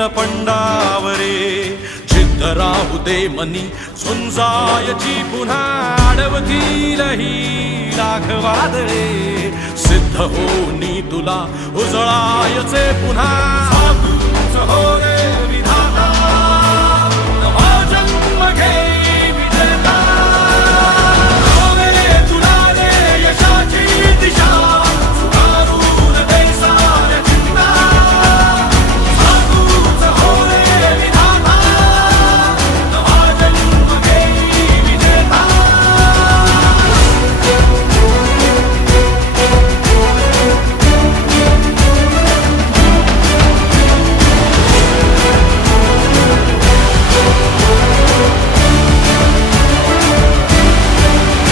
येईल पंडावरे जिद्द राहू दे मनी झुंजायची पुन्हा अडवतील ही लाख वादळे सिद्ध होनी तुला उजळायचे पुन्हा हो रे